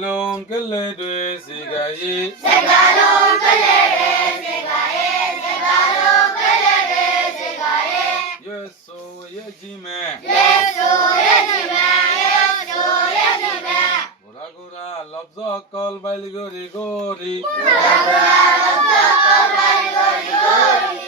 galon kele de zigaye. Se galon kele de zigaye. Se galon kele de zigaye. Yeso ye jime. Yeso ye jime. Yeso ye jime. Gura gura lobzo kol gori gori. Gura gura gori gori.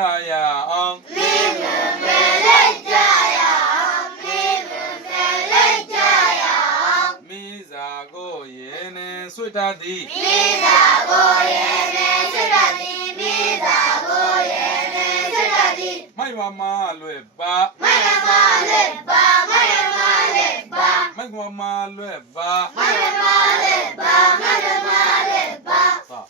gioia. ဒီမိသာကိုယ်ရဲ့နေစွတ်တာဒီမိသာကိုယ်ရဲ့နေစွတ်တာဒီမိမမလွယ်ပါမမမလွယ်ပါမမမလွယ်ပါမမမလွယ်ပါမမမလွယ်ပါမမမလွယ်ပါ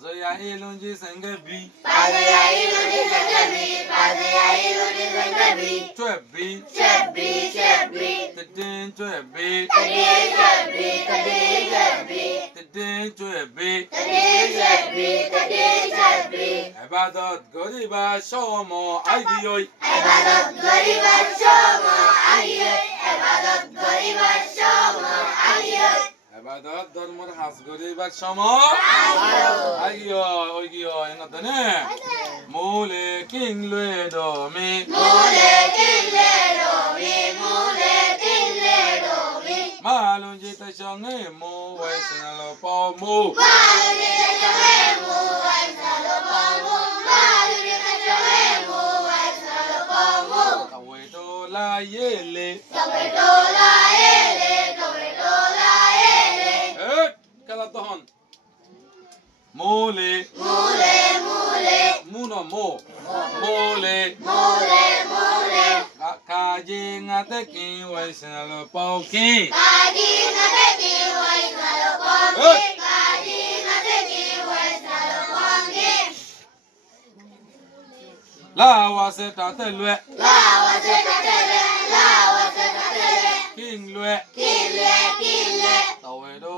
Pazo ya ilunji senge bi. Pazo ya ilunji senge bi. Pazo ya ilunji senge bi. Chue bi. Chue bi. Chue bi. Tedin chue bi. Tedin chue bi. Tedin chue bi. Tedin chue bi. Tedin chue bi. Tedin gori ba shomo ayi yoi. gori ba shomo ayi yoi. gori ba shomo ayi এবাদত ধর্মর হাস গরি বা সম আইও ওইও এনা দনে মোলে king লয়ে দমি মোলে king লয়ে দমি মোলে কিং লয়ে দমি মালুন জিত সঙ্গে মো ওয়াইসালো পমু মালুন জিত সঙ্গে মো ওয়াইসালো পমু মালুন জিত সঙ্গে মো ওয়াইসালো পমু কবে তোলা এলে কবে তোলা এলে Mole. Mole, mole. Muno mo. Mole. Mole, mole. Kaji na teki wa isalo poki. Kaji na teki wa isalo poki. Kaji na teki wa isalo poki. La wa se ta te lue. La wa se ta te lue. La wa se ta te lue. King lue. King lue, king lue. Tawedo.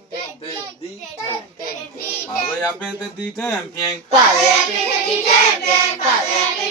Quiet, Peter, Peter, and Pink. Quiet, Peter, Peter, and Pink. Quiet, Peter, Peter, and Pink.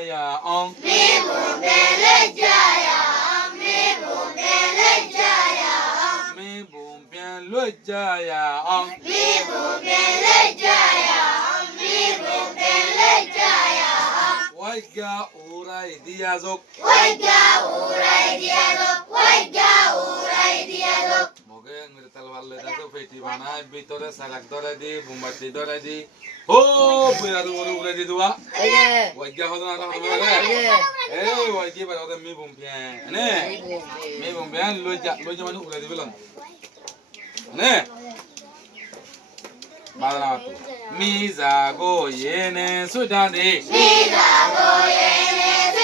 jaya on. Mimu mele jaya on. Mimu mele jaya on. Mimu mele jaya on. Mimu mele jaya on. Mimu mele jaya on. Waiga urai diyazok. Waiga urai diyazok. Waiga urai diyazok. ওকে মৃতাল ভাল লেদা তো fatty বানাই ভিতরে সালাক দরাই দি বুমবাতি দরাই দি ও পুরা দুরে উড়ে দি দুয়া এগে ওইজ্ঞ হদন আর হদন লাগে এ ওই ওইজ্ঞ পর ওদে মি বুমপিয়া নে মি বুমপিয়া লইজা লইজা মানে উড়ে দিবেলাম নে মাদনা me Jago ইয়েনে Sudan they me Jago ইয়েনে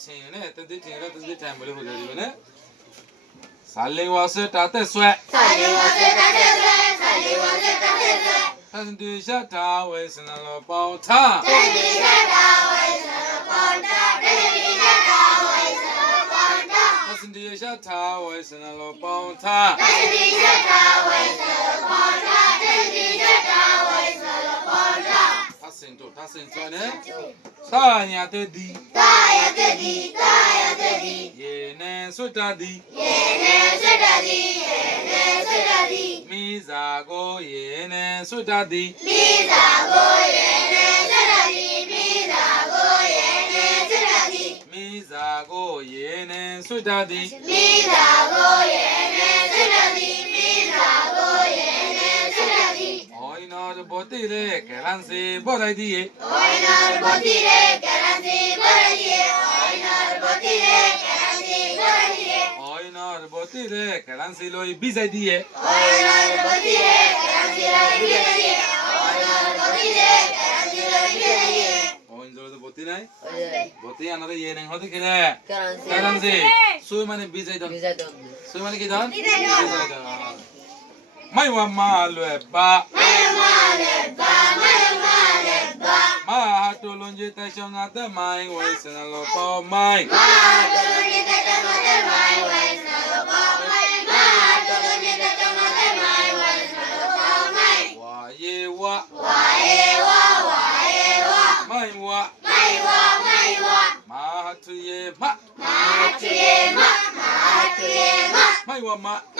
tune it, and the tune it, and the time will be given it. Sally was it at the sweat. Sally was it at the sweat. Sally was it at the sweat. And do you shut down with an alopota? And do you shut down with an alopota? And do you shut down with an alopota? And do you shut down with an alopota? 他先做，他先做呢。啥？你阿爹的。Sutadi, Sutadi, Sutadi, Mizago, Yene, Sutadi, Mizago, Yene, Sutadi, Mizago, Yene, Sutadi, Mizago, Yene, Sutadi, Mizago, Yene, Sutadi, Mizago, Yene, Oinar botire kelanzi borai die. Oinar botire kelanzi borai die. Oinar botire kelanzi borai die. Oinar botire kelanzi loi bizai die. Oinar botire kelanzi loi bizai die. Oinar botire kelanzi loi bizai die. কি দান mai wa ma lo e ba mai wa le ba mai wa le ba ma ha to lo nje ta sha na de mai wa se na lo po mai ma ha to lo nje ta sha na de mai wa se na lo po mai ma ha to lo nje ta sha na de mai e wa se na lo po mai wa ma ma ye wa wa ye wa wa ye wa mai wa mai wa mai wa ma ha to ye ma ma ha to ye ma ma ha to ye ma mai wa ma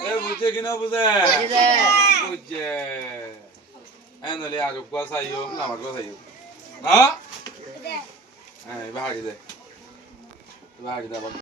ಆಗ ಸಾಯ ಸಹ ಇವಾಗ ಹಾಕಿ ಹಾಕಿ